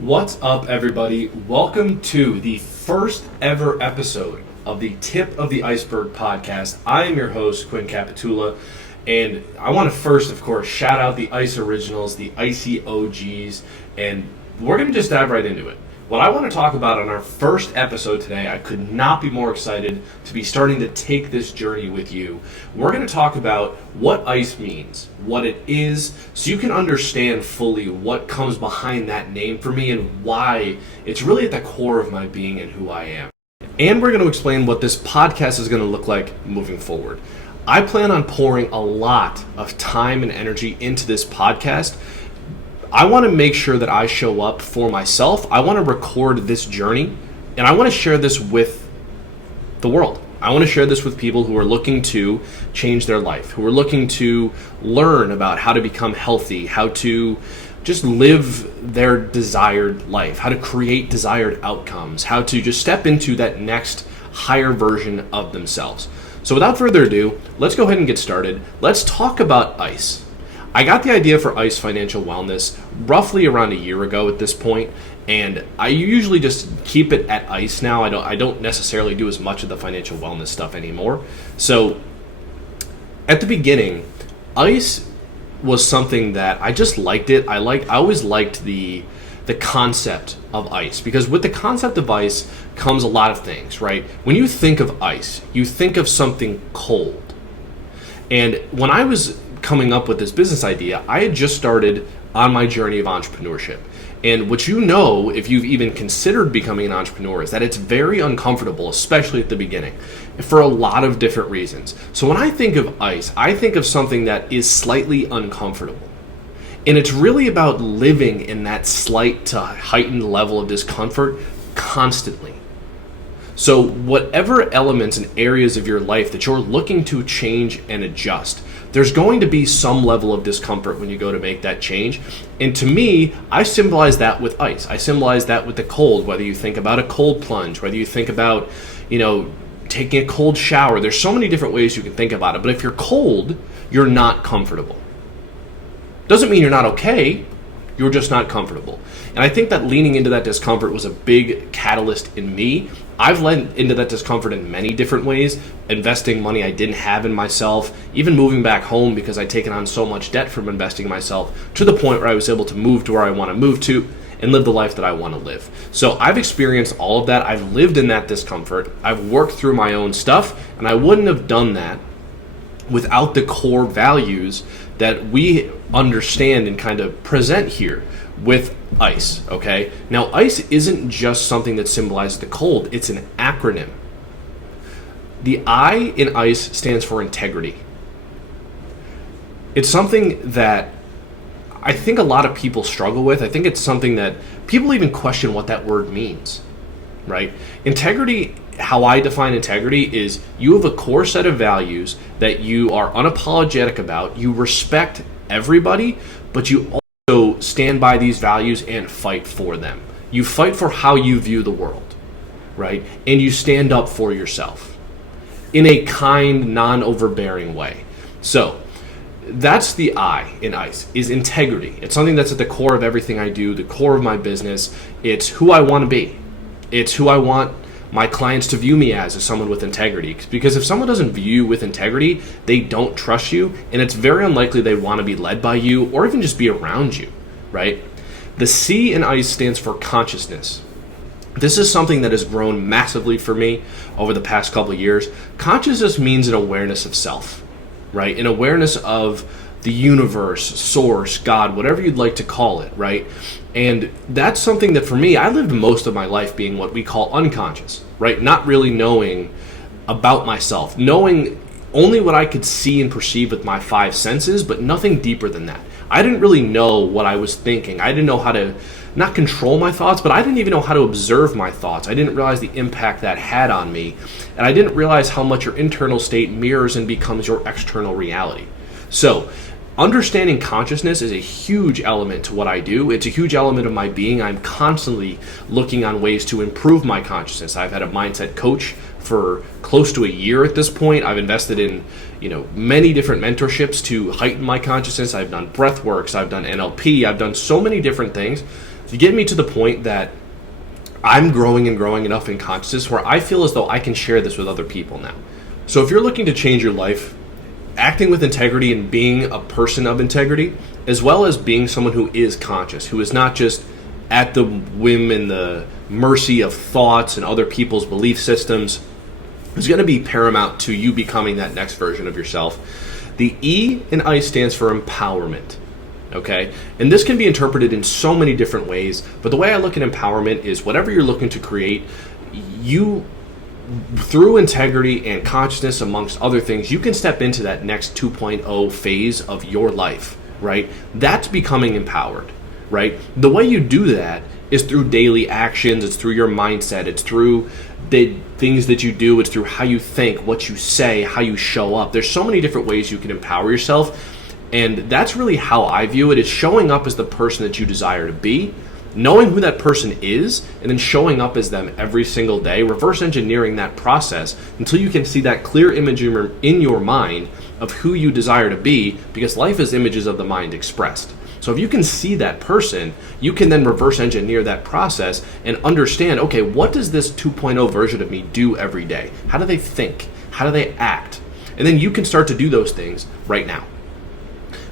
What's up, everybody? Welcome to the first ever episode of the Tip of the Iceberg podcast. I am your host, Quinn Capitula, and I want to first, of course, shout out the Ice Originals, the Icy OGs, and we're going to just dive right into it. What I want to talk about on our first episode today, I could not be more excited to be starting to take this journey with you. We're going to talk about what ice means, what it is, so you can understand fully what comes behind that name for me and why it's really at the core of my being and who I am. And we're going to explain what this podcast is going to look like moving forward. I plan on pouring a lot of time and energy into this podcast. I want to make sure that I show up for myself. I want to record this journey, and I want to share this with the world. I want to share this with people who are looking to change their life, who are looking to learn about how to become healthy, how to just live their desired life, how to create desired outcomes, how to just step into that next higher version of themselves. So without further ado, let's go ahead and get started. Let's talk about ICE. I got the idea for ICE Financial Wellness roughly around a year ago at this point, and I usually just keep it at ICE now. I don't necessarily do as much of the financial wellness stuff anymore. So at the beginning, ICE was something that I just liked it. I always liked the concept of ICE, because with the concept of ICE comes a lot of things, right? When you think of ICE, you think of something cold. And when I was coming up with this business idea, I had just started on my journey of entrepreneurship. And what you know, if you've even considered becoming an entrepreneur, is that it's very uncomfortable, especially at the beginning, for a lot of different reasons. So when I think of ICE, I think of something that is slightly uncomfortable. And it's really about living in that slight to heightened level of discomfort constantly. So whatever elements and areas of your life that you're looking to change and adjust, there's going to be some level of discomfort when you go to make that change. And to me, I symbolize that with ice. I symbolize that with the cold, whether you think about a cold plunge, whether you think about, taking a cold shower. There's so many different ways you can think about it. But if you're cold, you're not comfortable. Doesn't mean you're not okay. You're just not comfortable. And I think that leaning into that discomfort was a big catalyst in me. I've led into that discomfort in many different ways, investing money I didn't have in myself, even moving back home because I'd taken on so much debt from investing in myself, to the point where I was able to move to where I want to move to and live the life that I want to live. So I've experienced all of that. I've lived in that discomfort. I've worked through my own stuff, and I wouldn't have done that without the core values that we understand and kind of present here with ICE, okay? Now, ICE isn't just something that symbolizes the cold, it's an acronym. The I in ICE stands for integrity. It's something that I think a lot of people struggle with. I think it's something that people even question what that word means, right? Integrity, how I define integrity, is you have a core set of values that you are unapologetic about. You respect everybody, but you also stand by these values and fight for them. You fight for how you view the world, right? And you stand up for yourself in a kind, non-overbearing way. So that's the I in ICE, is integrity. It's something that's at the core of everything I do, the core of my business. It's who I want to be. It's who I want my clients to view me as someone with integrity. Because if someone doesn't view you with integrity, they don't trust you, and it's very unlikely they want to be led by you or even just be around you, right? The C in ICE stands for consciousness. This is something that has grown massively for me over the past couple of years. Consciousness means an awareness of self, right? An awareness of the universe, source, God, whatever you'd like to call it, right? And that's something that for me, I lived most of my life being what we call unconscious, right? Not really knowing about myself, knowing only what I could see and perceive with my five senses, but nothing deeper than that. I didn't really know what I was thinking. I didn't know how to not control my thoughts, but I didn't even know how to observe my thoughts. I didn't realize the impact that had on me, and I didn't realize how much your internal state mirrors and becomes your external reality. So understanding consciousness is a huge element to what I do. It's a huge element of my being. I'm constantly looking on ways to improve my consciousness. I've had a mindset coach for close to a year at this point. I've invested in, many different mentorships to heighten my consciousness. I've done breath works, I've done NLP, I've done so many different things to get me to the point that I'm growing and growing enough in consciousness where I feel as though I can share this with other people now. So if you're looking to change your life, acting with integrity and being a person of integrity, as well as being someone who is conscious, who is not just at the whim and the mercy of thoughts and other people's belief systems, is going to be paramount to you becoming that next version of yourself. The E in ICE stands for empowerment. Okay? And this can be interpreted in so many different ways, but the way I look at empowerment is whatever you're looking to create, you, through integrity and consciousness, amongst other things, you can step into that next 2.0 phase of your life, right? That's becoming empowered, right? The way you do that is through daily actions, it's through your mindset, it's through the things that you do, it's through how you think, what you say, how you show up. There's so many different ways you can empower yourself, and that's really how I view it, is showing up as the person that you desire to be, knowing who that person is, and then showing up as them every single day, reverse engineering that process until you can see that clear image in your mind of who you desire to be, because life is images of the mind expressed. So if you can see that person, you can then reverse engineer that process and understand, okay, what does this 2.0 version of me do every day? How do they think? How do they act? And then you can start to do those things right now.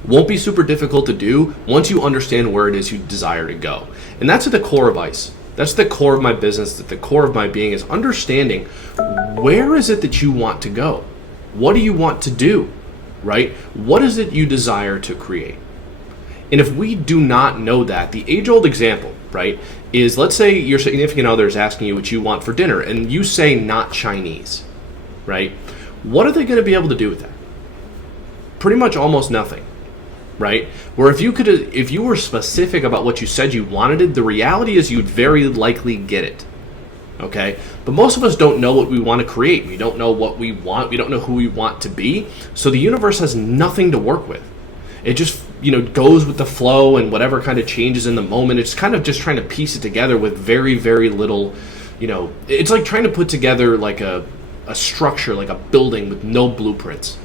Won't be super difficult to do once you understand where it is you desire to go. And that's at the core of ICE. That's the core of my business, at the core of my being, is understanding where is it that you want to go? What do you want to do, right? What is it you desire to create? And if we do not know that, the age-old example, right, is let's say your significant other is asking you what you want for dinner, and you say not Chinese, right? What are they going to be able to do with that? Pretty much almost nothing. Right? Where if you were specific about what you said you wanted, the reality is you'd very likely get it. Okay? But most of us don't know what we want to create. We don't know what we want. We don't know who we want to be. So the universe has nothing to work with. It just, goes with the flow and whatever kind of changes in the moment. It's kind of just trying to piece it together with very, very little, it's like trying to put together like a structure, like a building with no blueprints.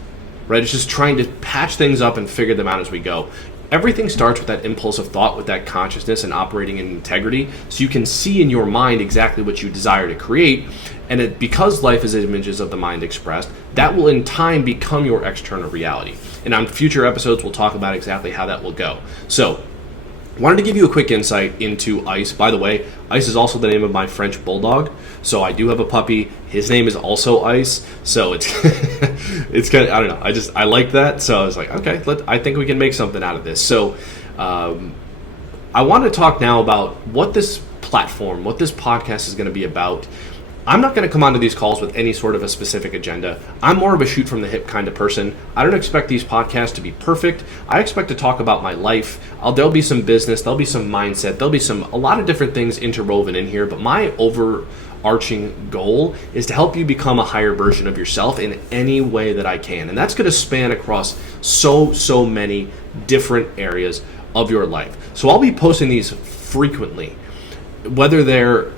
Right? It's just trying to patch things up and figure them out as we go. Everything starts with that impulse of thought, with that consciousness and operating in integrity, so you can see in your mind exactly what you desire to create. And because life is images of the mind expressed, that will in time become your external reality. And on future episodes, we'll talk about exactly how that will go. So, wanted to give you a quick insight into Ice. By the way, Ice is also the name of my French bulldog. So I do have a puppy. His name is also Ice. So it's it's kind of, I don't know. I like that. So I was like, okay, I think we can make something out of this. So I want to talk now about what this platform, what this podcast is going to be about. I'm not going to come onto these calls with any sort of a specific agenda. I'm more of a shoot from the hip kind of person. I don't expect these podcasts to be perfect. I expect to talk about my life. There'll be some business, there'll be some mindset, there'll be a lot of different things interwoven in here, but my overarching goal is to help you become a higher version of yourself in any way that I can. And that's going to span across so many different areas of your life. So I'll be posting these frequently, whether they're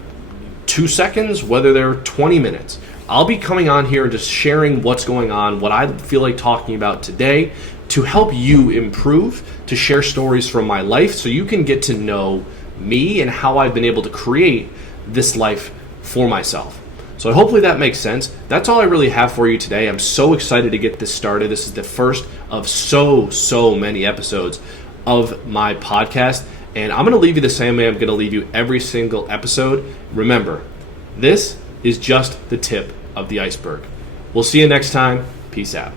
2 seconds, whether they're 20 minutes. I'll be coming on here and just sharing what's going on, what I feel like talking about today, to help you improve, to share stories from my life so you can get to know me and how I've been able to create this life for myself. So hopefully that makes sense. That's all I really have for you today. I'm so excited to get this started. This is the first of so many episodes of my podcast. And I'm going to leave you the same way I'm going to leave you every single episode. Remember, this is just the tip of the iceberg. We'll see you next time. Peace out.